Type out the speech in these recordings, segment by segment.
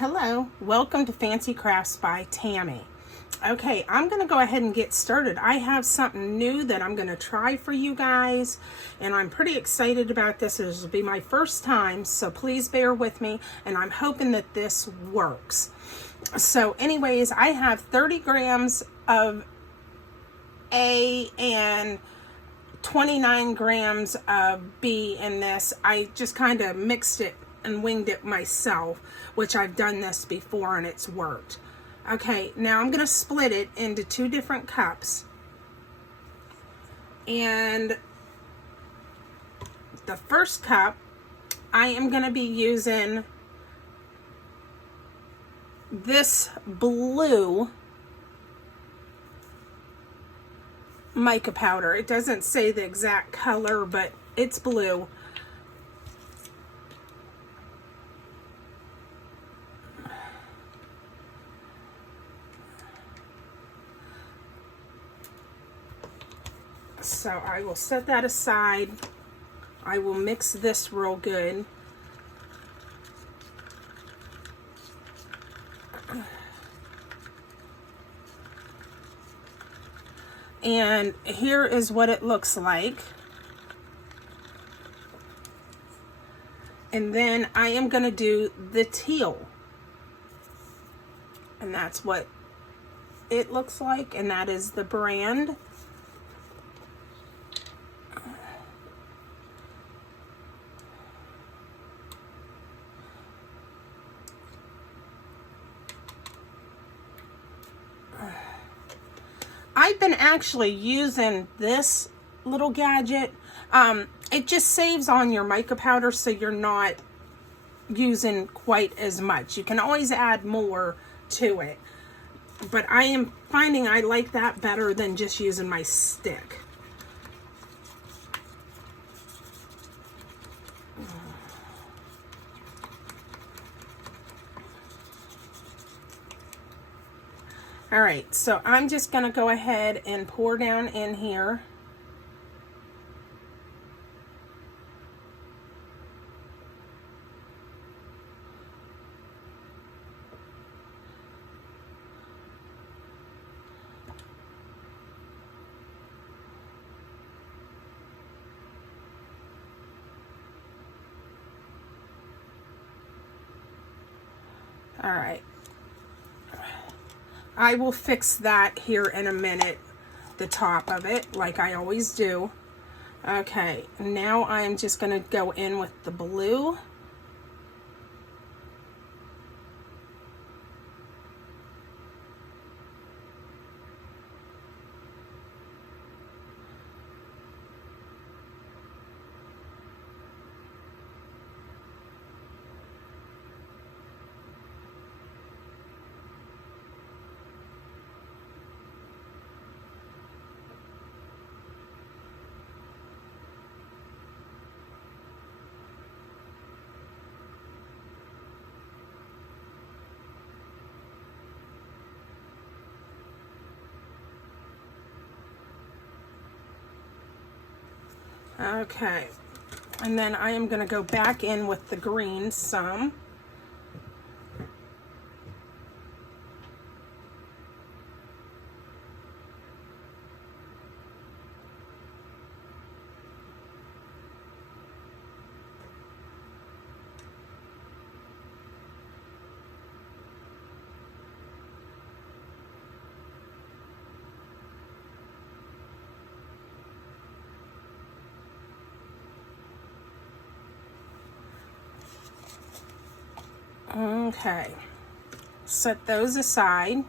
Hello, welcome to Fancy Crafts by Tammy. Okay, I'm going to go ahead and get started. I have something new that I'm going to try for you guys, and I'm pretty excited about this. This will be my first time, so please bear with me, and I'm hoping that this works. So anyways, I have 30 grams of A and 29 grams of B in this. I just kind of mixed it and winged it myself, which I've done this before and it's worked. Okay, now I'm going to split it into two different cups. And the first cup, I am going to be using this blue mica powder. It doesn't say the exact color, but it's blue. So I will set that aside. I will mix this real good. And here is what it looks like. And then I am going to do the teal. And that's what it looks like. And that is the brand. I've been actually using this little gadget. It just saves on your mica powder, so you're not using quite as much. You can always add more to it, but I am finding I like that better than just using my stick. All right, so I'm just going to go ahead and pour down in here. All right. I will fix that here in a minute, the top of it, like I always do. Okay, now I'm just going to go in with the blue. Okay, and then I am going to go back in with the green some. Okay, set those aside,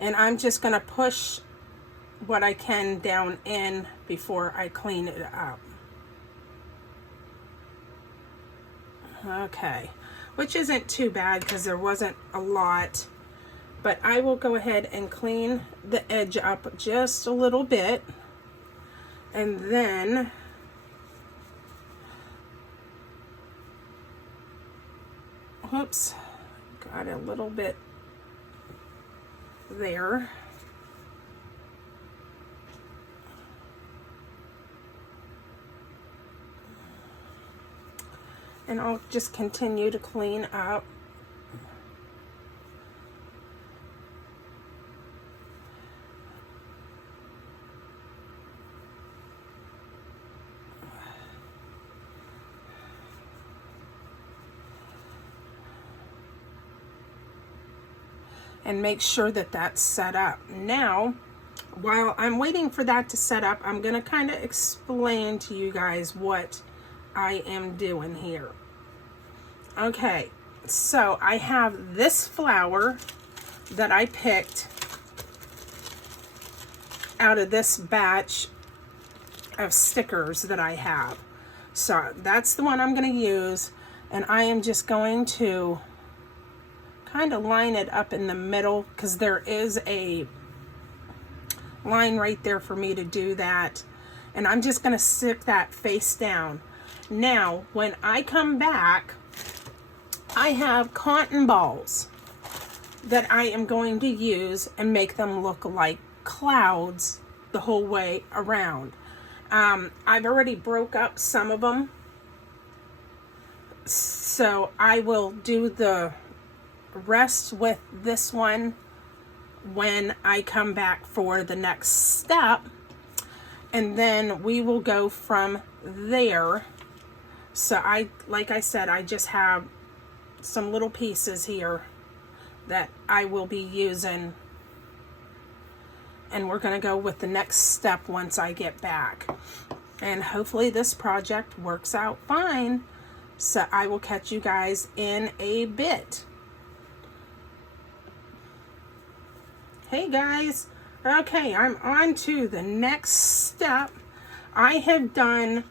and I'm just going to push what I can down in before I clean it up. Okay, which isn't too bad because there wasn't a lot, but I will go ahead and clean the edge up just a little bit, and then whoops, got a little bit there. And I'll just continue to clean up. and make sure that that's set up. Now, while I'm waiting for that to set up, I'm going to kind of explain to you guys what I am doing here. Okay, so I have this flower that I picked out of this batch of stickers that I have. So that's the one I'm going to use, and I am just going to kind of line it up in the middle because there is a line right there for me to do that, and I'm just going to stick that face down. Now when I come back, I have cotton balls that I am going to use and make them look like clouds the whole way around. I've already broke up some of them, so I will do the rest with this one when I come back for the next step, and then we will go from there. So like I said, I just have some little pieces here that I will be using, and we're going to go with the next step once I get back. And hopefully this project works out fine. So I will catch you guys in a bit. Hey guys, okay, I'm on to the next step. I have done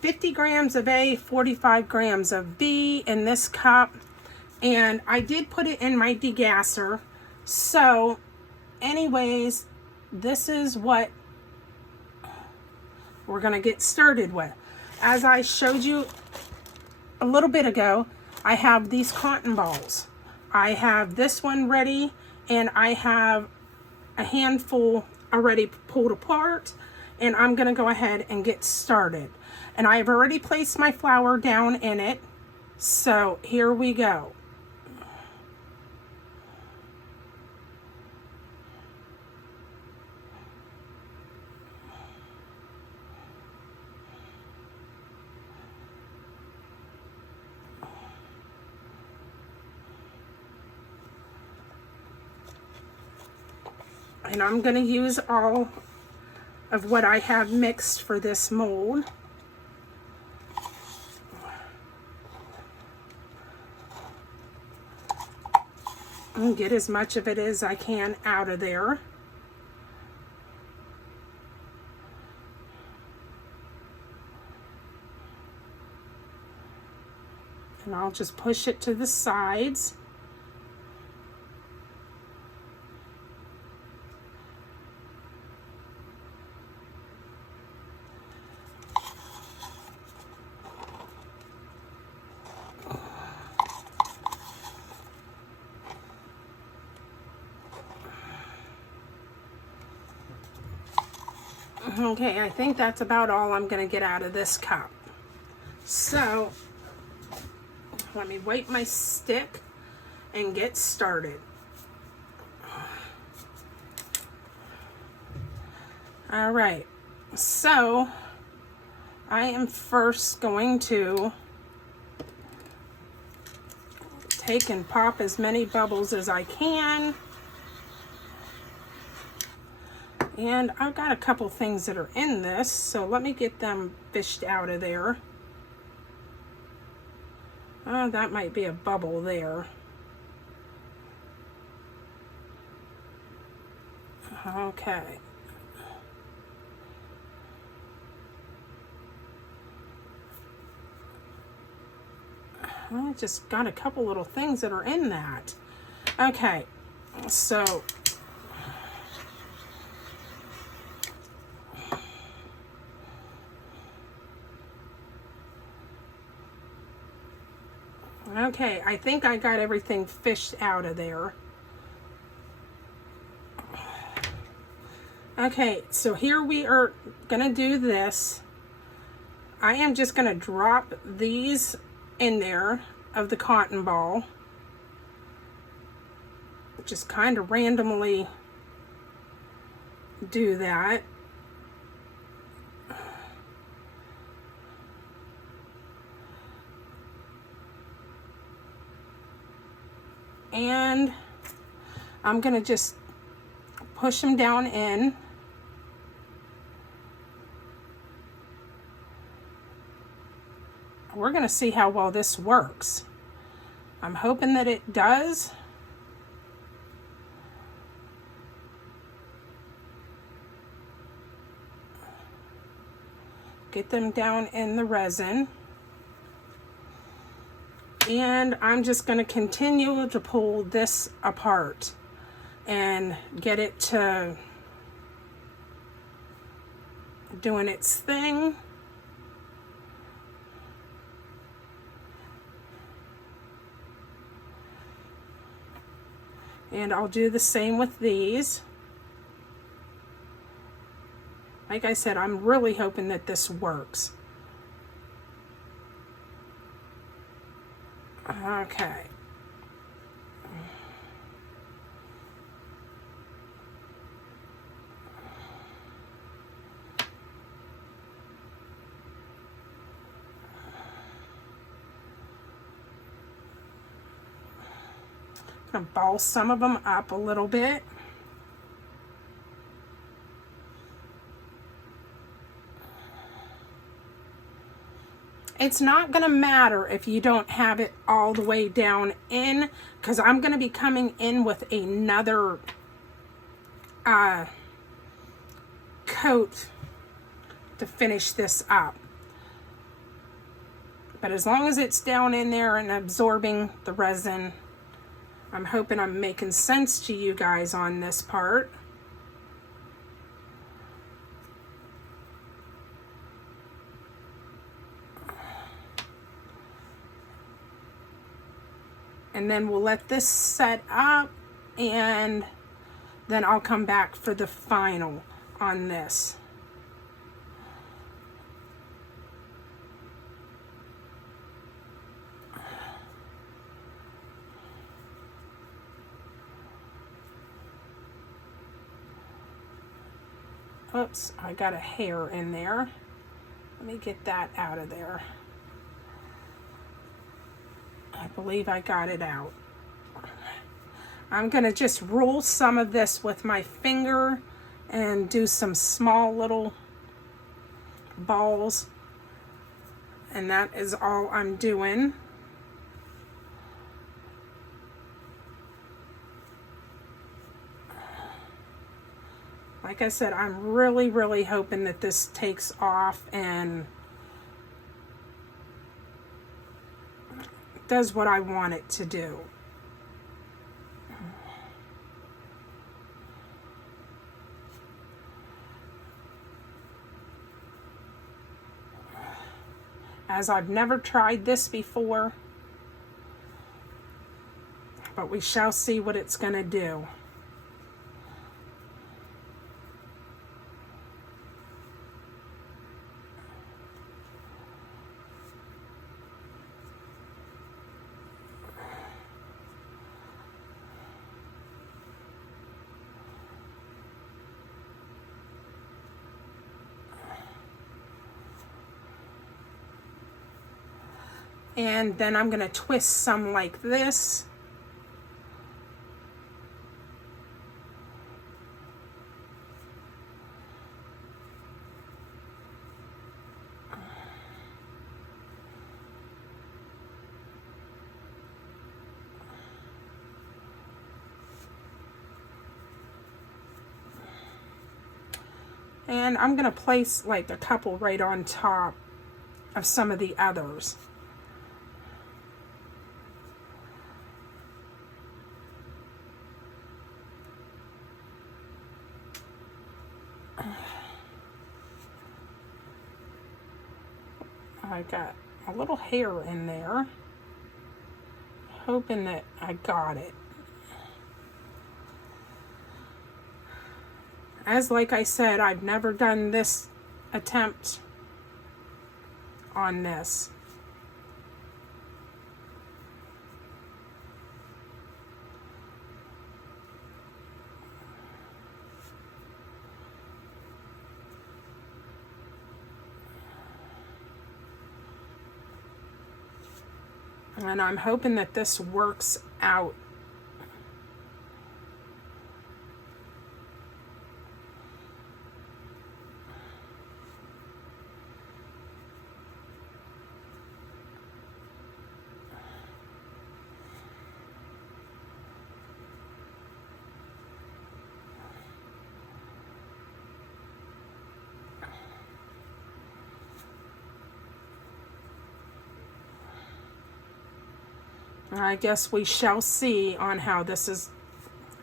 50 grams of A, 45 grams of B in this cup, and I did put it in my degasser. So anyways, this is what we're going to get started with. As I showed you a little bit ago, I have these cotton balls. I have this one ready, and I have a handful already pulled apart, and I'm going to go ahead and get started. And I've already placed my flower down in it, so here we go. And I'm going to use all of what I have mixed for this mold. And get as much of it as I can out of there. And I'll just push it to the sides. Okay, I think that's about all I'm going to get out of this cup. So, let me wipe my stick and get started. All right, so I am first going to take and pop as many bubbles as I can. And I've got a couple things that are in this, so let me get them fished out of there. Oh, that might be a bubble there. Okay. I just got a couple little things that are in that. Okay, so okay, I think I got everything fished out of there. Okay, so here we are gonna do this. I am just gonna drop these in there of the cotton ball. Just kind of randomly do that. And I'm going to just push them down in. We're going to see how well this works. I'm hoping that it does. Get them down in the resin. And I'm just going to continue to pull this apart and get it to doing its thing. And I'll do the same with these. Like I said, I'm really hoping that this works. Okay. I'm gonna ball some of them up a little bit. It's not going to matter if you don't have it all the way down in, because I'm going to be coming in with another coat to finish this up. But as long as it's down in there and absorbing the resin, I'm hoping I'm making sense to you guys on this part. And then we'll let this set up, and then I'll come back for the final on this. Oops, I got a hair in there. Let me get that out of there. I believe I got it out. I'm going to just roll some of this with my finger and do some small little balls. And that is all I'm doing. Like I said, I'm really hoping that this takes off and does what I want it to do. As I've never tried this before, but we shall see what it's going to do. And then I'm going to twist some like this. And I'm going to place like a couple right on top of some of the others. I got a little hair in there, hoping that I got it. As like I said, I've never done this attempt on this. And I'm hoping that this works out. I guess we shall see on how this is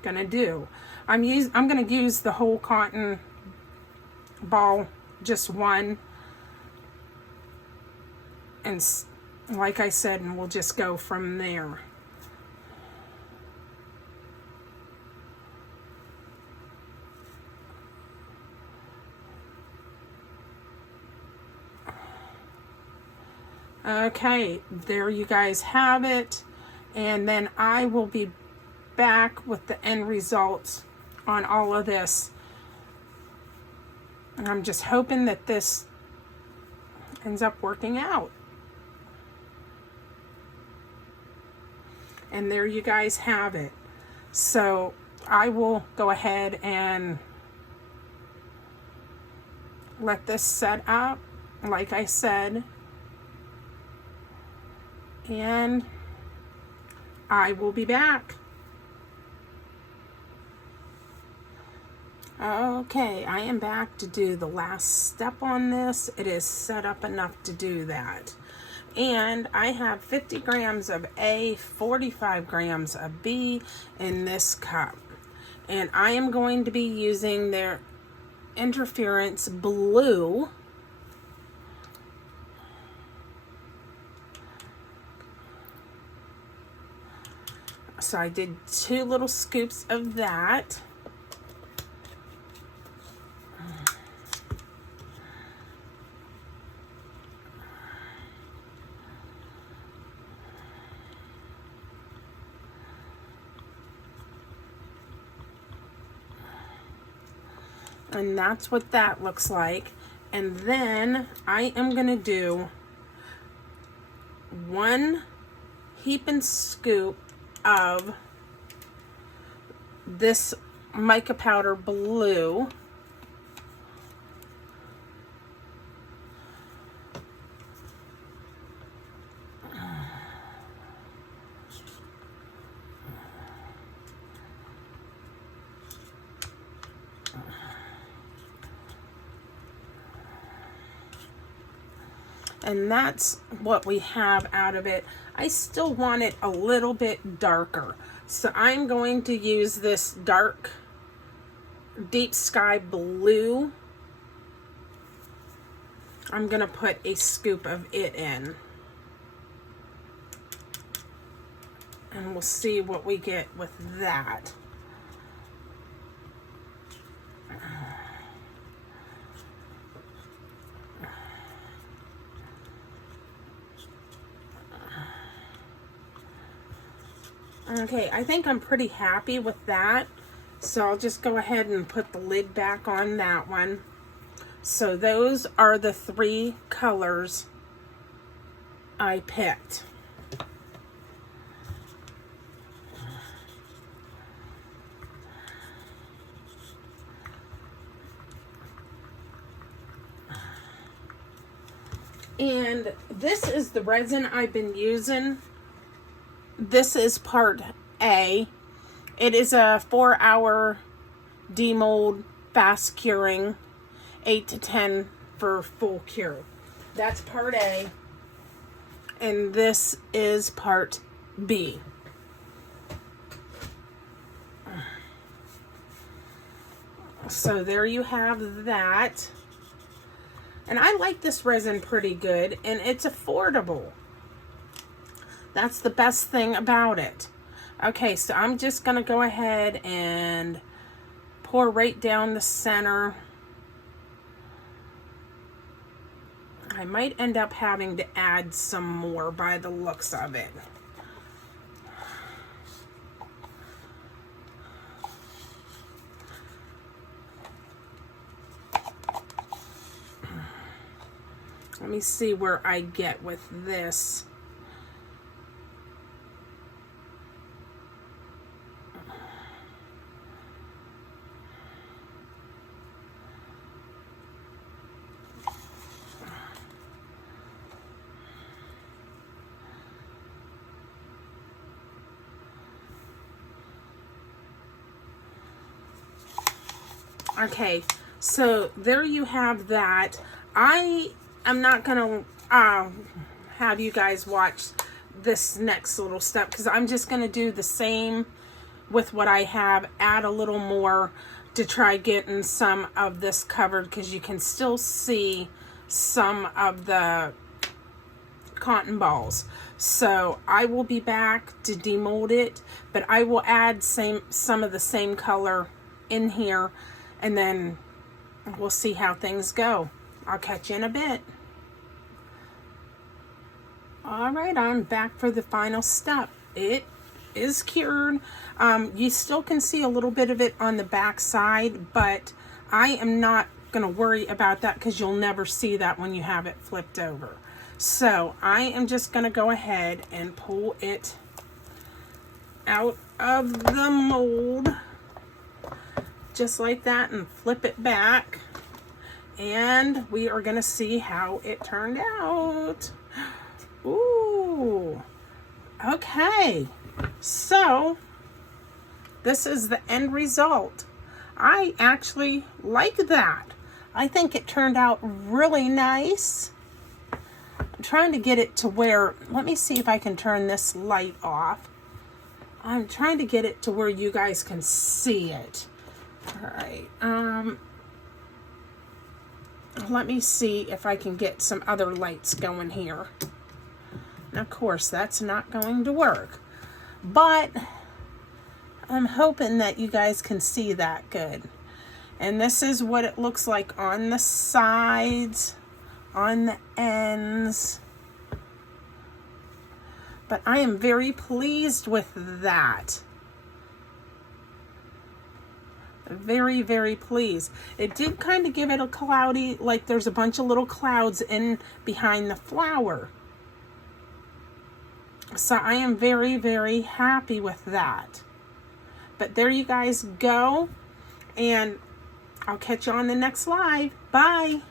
gonna do. I'm gonna use the whole cotton ball, just one, and like I said, and we'll just go from there. Okay, there you guys have it. And then I will be back with the end results on all of this. And I'm just hoping that this ends up working out. And there you guys have it. So I will go ahead and let this set up, like I said. And I will be back. Okay, I am back to do the last step on this. It is set up enough to do that. And I have 50 grams of A, 45 grams of B in this cup. And I am going to be using their Interference Blue. So I did 2 little scoops of that. And that's what that looks like. And then I am going to do 1 heap and scoop of this mica powder blue. And that's what we have out of it. I still want it a little bit darker. So I'm going to use this dark deep sky blue. I'm going to put a scoop of it in. And we'll see what we get with that. Okay, I think I'm pretty happy with that. So I'll just go ahead and put the lid back on that one. So those are the 3 colors I picked. And this is the resin I've been using. This is part A. It is a 4-hour demold, fast curing, 8 to 10 for full cure. That's part A. And this is part B. So there you have that. And I like this resin pretty good, and it's affordable. That's the best thing about it. Okay, so I'm just going to go ahead and pour right down the center. I might end up having to add some more by the looks of it. Let me see where I get with this. Okay, so there you have that. I am not going to have you guys watch this next little step, because I'm just going to do the same with what I have, add a little more to try getting some of this covered, because you can still see some of the cotton balls. So I will be back to demold it, but I will add some of the same color in here, and then we'll see how things go. I'll catch you in a bit. All right, I'm back for the final step. It is cured. You still can see a little bit of it on the back side, but I am not going to worry about that because you'll never see that when you have it flipped over. So I am just going to go ahead and pull it out of the mold just like that and flip it back, and we are going to see how it turned out. Ooh, okay, so this is the end result. I actually like that. I think it turned out really nice. I'm trying to get it to where, let me see if I can turn this light off. I'm trying to get it to where you guys can see it. All right, let me see if I can get some other lights going here. And of course, that's not going to work, but I'm hoping that you guys can see that good. And this is what it looks like on the sides, on the ends. But I am very pleased with that. Very, very pleased. It did kind of give it a cloudy, like there's a bunch of little clouds in behind the flower. So I am very, very happy with that. But there you guys go. And I'll catch you on the next live. Bye.